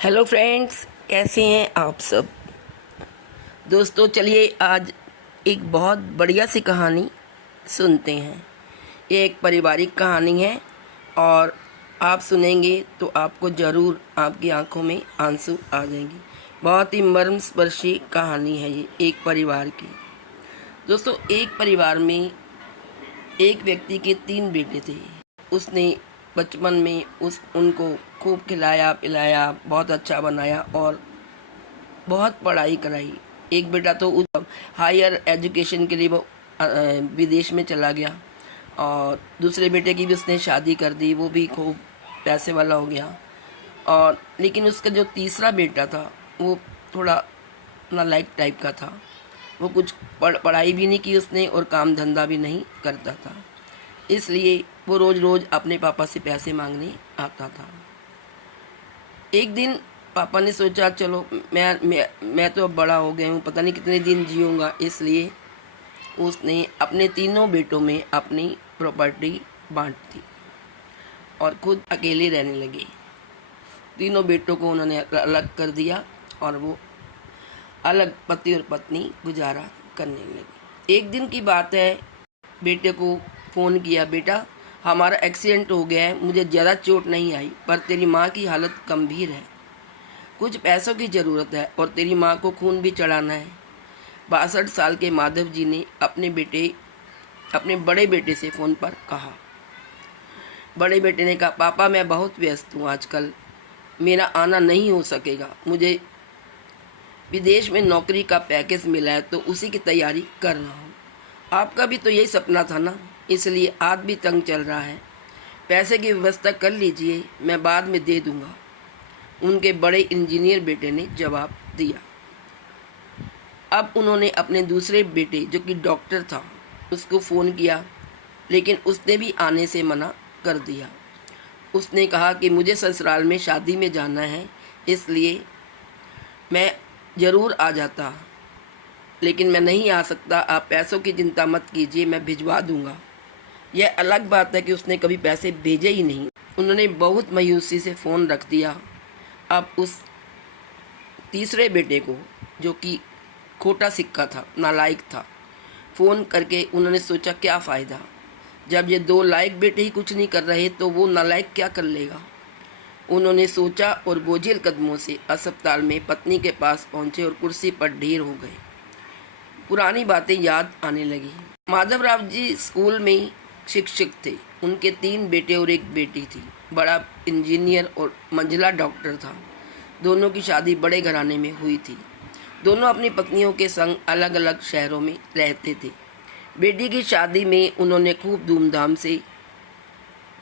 Hello friends, कैसे हैं आप सब। दोस्तों चलिए आज एक बहुत बढ़िया सी कहानी सुनते हैं। ये एक पारिवारिक कहानी है और आप सुनेंगे तो आपको ज़रूर आपकी आंखों में आंसू आ जाएंगे। बहुत ही मर्मस्पर्शी कहानी है ये एक परिवार की। दोस्तों एक परिवार में एक व्यक्ति के 3 बेटे थे। उसने बचपन में उनको खूब खिलाया पिलाया, बहुत अच्छा बनाया और बहुत पढ़ाई कराई। एक बेटा तो हायर एजुकेशन के लिए वो विदेश में चला गया और दूसरे बेटे की भी उसने शादी कर दी, वो भी खूब पैसे वाला हो गया। और लेकिन उसका जो तीसरा बेटा था वो थोड़ा नालायक टाइप का था। वो कुछ पढ़ाई भी नहीं की उसने और काम धंधा भी नहीं करता था, इसलिए वो रोज़ रोज़ अपने पापा से पैसे मांगने आता था। एक दिन पापा ने सोचा चलो मैं तो अब बड़ा हो गया हूँ, पता नहीं कितने दिन जीऊँगा, इसलिए उसने अपने तीनों बेटों में अपनी प्रॉपर्टी बांट दी और खुद अकेले रहने लगे। तीनों बेटों को उन्होंने अलग कर दिया और वो अलग पति और पत्नी गुजारा करने लगे। एक दिन की बात है, बेटे को फ़ोन किया, बेटा हमारा एक्सीडेंट हो गया है, मुझे ज़्यादा चोट नहीं आई पर तेरी माँ की हालत गंभीर है, कुछ पैसों की ज़रूरत है और तेरी माँ को खून भी चढ़ाना है। 62 साल के माधव जी ने अपने बड़े बेटे से फ़ोन पर कहा। बड़े बेटे ने कहा, पापा मैं बहुत व्यस्त हूँ आजकल, मेरा आना नहीं हो सकेगा, मुझे विदेश में नौकरी का पैकेज मिला है तो उसी की तैयारी कर रहा हूँ। आपका भी तो यही सपना था ना, इसलिए आज भी तंग चल रहा है। पैसे की व्यवस्था कर लीजिए, मैं बाद में दे दूँगा। उनके बड़े इंजीनियर बेटे ने जवाब दिया। अब उन्होंने अपने दूसरे बेटे जो कि डॉक्टर था उसको फ़ोन किया, लेकिन उसने भी आने से मना कर दिया। उसने कहा कि मुझे ससुराल में शादी में जाना है, इसलिए मैं ज़रूर आ जाता, लेकिन मैं नहीं आ सकता। आप पैसों की चिंता मत कीजिए, मैं भिजवा दूंगा। यह अलग बात है कि उसने कभी पैसे भेजे ही नहीं। उन्होंने बहुत मायूसी से फ़ोन रख दिया। अब उस तीसरे बेटे को, जो कि खोटा सिक्का था, नालायक था, फ़ोन करके उन्होंने सोचा क्या फ़ायदा, जब ये 2 लायक बेटे ही कुछ नहीं कर रहे तो वो नालायक क्या कर लेगा। उन्होंने सोचा और बोझिल कदमों से अस्पताल में पत्नी के पास पहुंचे और कुर्सी पर ढेर हो गए। पुरानी बातें याद आने लगी। माधवराव जी स्कूल में शिक्षक थे। उनके 3 बेटे और एक बेटी थी। बड़ा इंजीनियर और मंझला डॉक्टर था। दोनों की शादी बड़े घराने में हुई थी। दोनों अपनी पत्नियों के संग अलग अलग शहरों में रहते थे। बेटी की शादी में उन्होंने खूब धूमधाम से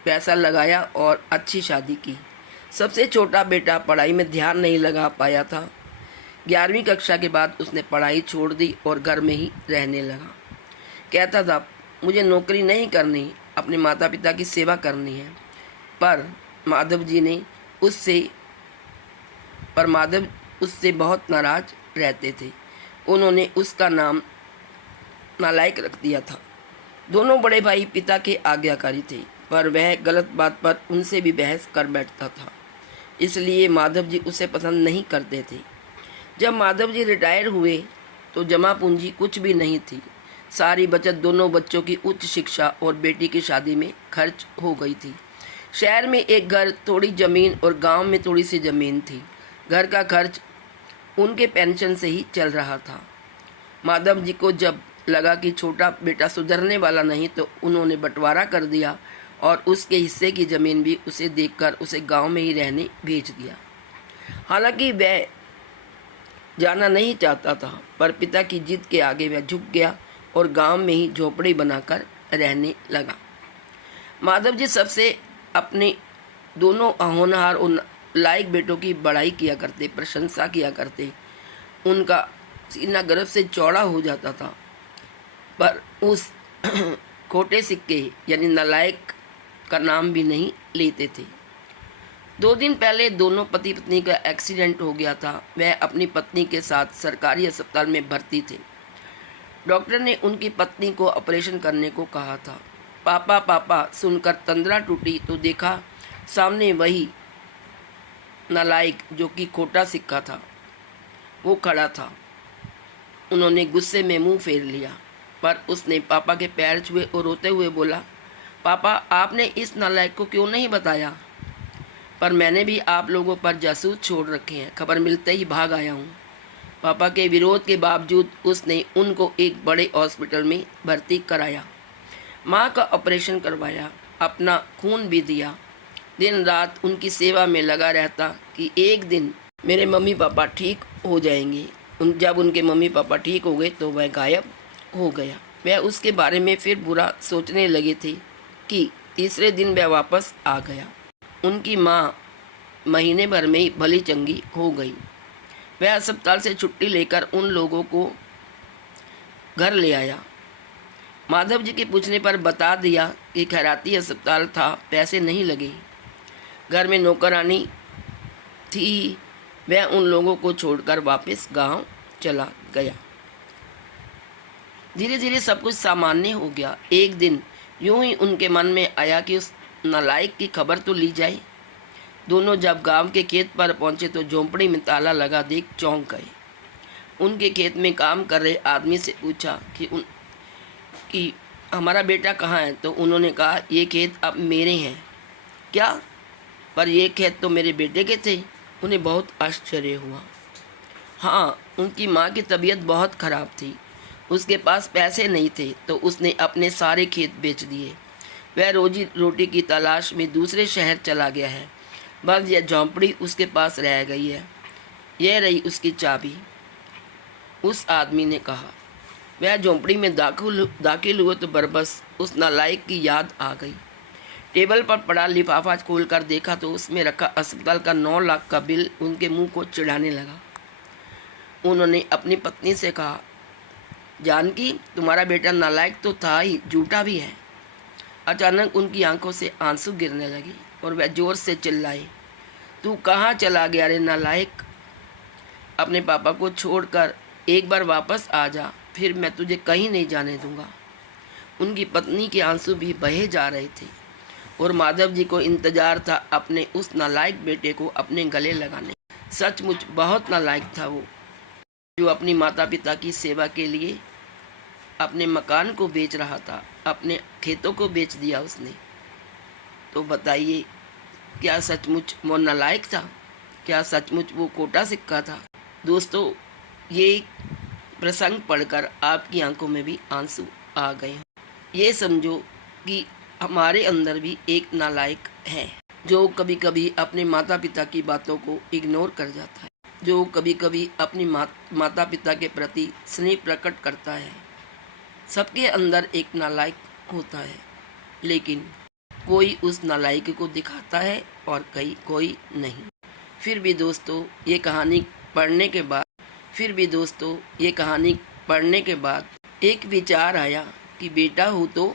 पैसा लगाया और अच्छी शादी की। सबसे छोटा बेटा पढ़ाई में ध्यान नहीं लगा पाया था। 11वीं कक्षा के बाद उसने पढ़ाई छोड़ दी और घर में ही रहने लगा। कहता था मुझे नौकरी नहीं करनी, अपने माता पिता की सेवा करनी है। पर माधव उससे बहुत नाराज रहते थे। उन्होंने उसका नाम नालायक रख दिया था। दोनों बड़े भाई पिता के आज्ञाकारी थे, पर वह गलत बात पर उनसे भी बहस कर बैठता था, इसलिए माधव जी उसे पसंद नहीं करते थे। जब माधव जी रिटायर हुए तो जमा पूंजी कुछ भी नहीं थी। सारी बचत दोनों बच्चों की उच्च शिक्षा और बेटी की शादी में खर्च हो गई थी। शहर में एक घर, थोड़ी ज़मीन और गांव में थोड़ी सी ज़मीन थी। घर का खर्च उनके पेंशन से ही चल रहा था। माधव जी को जब लगा कि छोटा बेटा सुधरने वाला नहीं तो उन्होंने बंटवारा कर दिया और उसके हिस्से की ज़मीन भी उसे देखकर उसे गांव में ही रहने भेज दिया। हालांकि वह जाना नहीं चाहता था, पर पिता की जिद के आगे वह झुक गया और गांव में ही झोपड़ी बनाकर रहने लगा। माधव जी सबसे अपने दोनों होनहार और लायक बेटों की बड़ाई किया करते, प्रशंसा किया करते। उनका सीना गर्व से चौड़ा हो जाता था, पर उस खोटे सिक्के यानी नालायक का नाम भी नहीं लेते थे। 2 दिन पहले दोनों पति पत्नी का एक्सीडेंट हो गया था। वह अपनी पत्नी के साथ सरकारी अस्पताल में भर्ती थे। डॉक्टर ने उनकी पत्नी को ऑपरेशन करने को कहा था। पापा पापा सुनकर तंद्रा टूटी तो देखा सामने वही नालायक जो कि खोटा सिक्का था वो खड़ा था। उन्होंने गुस्से में मुंह फेर लिया, पर उसने पापा के पैर छुए और रोते हुए बोला, पापा आपने इस नालायक को क्यों नहीं बताया? पर मैंने भी आप लोगों पर जासूस छोड़ रखे हैं, खबर मिलते ही भाग आया हूँ। पापा के विरोध के बावजूद उसने उनको एक बड़े हॉस्पिटल में भर्ती कराया, माँ का ऑपरेशन करवाया, अपना खून भी दिया। दिन रात उनकी सेवा में लगा रहता कि एक दिन मेरे मम्मी पापा ठीक हो जाएंगे। जब उनके मम्मी पापा ठीक हो गए तो वह गायब हो गया। वह उसके बारे में फिर बुरा सोचने लगे थे कि तीसरे दिन वह वापस आ गया। उनकी माँ महीने भर में ही भली चंगी हो गई। वह अस्पताल से छुट्टी लेकर उन लोगों को घर ले आया। माधव जी के पूछने पर बता दिया कि खैराती अस्पताल था, पैसे नहीं लगे। घर में नौकरानी थी। वह उन लोगों को छोड़कर वापस गांव चला गया। धीरे धीरे सब कुछ सामान्य हो गया। एक दिन यूं ही उनके मन में आया कि उस नालायक की खबर तो ली जाए। दोनों जब गांव के खेत पर पहुंचे तो झोंपड़ी में ताला लगा देख चौंक गए। उनके खेत में काम कर रहे आदमी से पूछा कि हमारा बेटा कहाँ है? तो उन्होंने कहा, ये खेत अब मेरे हैं। क्या? पर ये खेत तो मेरे बेटे के थे। उन्हें बहुत आश्चर्य हुआ। हाँ, उनकी माँ की तबीयत बहुत ख़राब थी। उसके पास पैसे नहीं थे तो उसने अपने सारे खेत बेच दिए। वह रोजी रोटी की तलाश में दूसरे शहर चला गया है। बस यह झोंपड़ी उसके पास रह गई है। यह रही उसकी चाबी, उस आदमी ने कहा। वह झोंपड़ी में दाखिल हुए तो बरबस उस नालायक की याद आ गई। टेबल पर पड़ा लिफाफा खोलकर देखा तो उसमें रखा अस्पताल का 9 लाख का बिल उनके मुंह को चिढ़ाने लगा। उन्होंने अपनी पत्नी से कहा, जानकी, तुम्हारा बेटा नालायक तो था ही, झूठा भी है। अचानक उनकी आंखों से आंसू गिरने लगे और वह जोर से चिल्लाए, तू कहाँ चला गया रे नालायक? अपने पापा को छोड़कर एक बार वापस आ जा, फिर मैं तुझे कहीं नहीं जाने दूंगा। उनकी पत्नी के आंसू भी बहे जा रहे थे और माधव जी को इंतजार था अपने उस नालायक बेटे को अपने गले लगाने। सचमुच बहुत नालायक था वो, जो अपनी माता पिता की सेवा के लिए अपने मकान को बेच रहा था, अपने खेतों को बेच दिया उसने। तो बताइए, क्या सचमुच वो नालायक था? क्या सचमुच वो खोटा सिक्का था? दोस्तों, ये प्रसंग पढ़कर आपकी आंखों में भी आंसू आ गए। ये समझो कि हमारे अंदर भी एक नालायक है, जो कभी कभी अपने माता पिता की बातों को इग्नोर कर जाता है, जो कभी कभी अपनी माता पिता के प्रति स्नेह प्रकट करता है। सबके अंदर एक नालायक होता है, लेकिन कोई उस नालायक को दिखाता है और कोई नहीं। फिर भी दोस्तों, ये कहानी पढ़ने के बाद एक विचार आया कि बेटा हो तो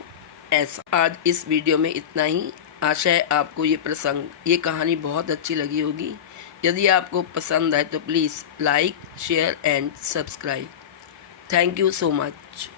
ऐसा। आज इस वीडियो में इतना ही। आशा है आपको ये कहानी बहुत अच्छी लगी होगी। यदि आपको पसंद आए तो please like, share and subscribe. Thank you so much.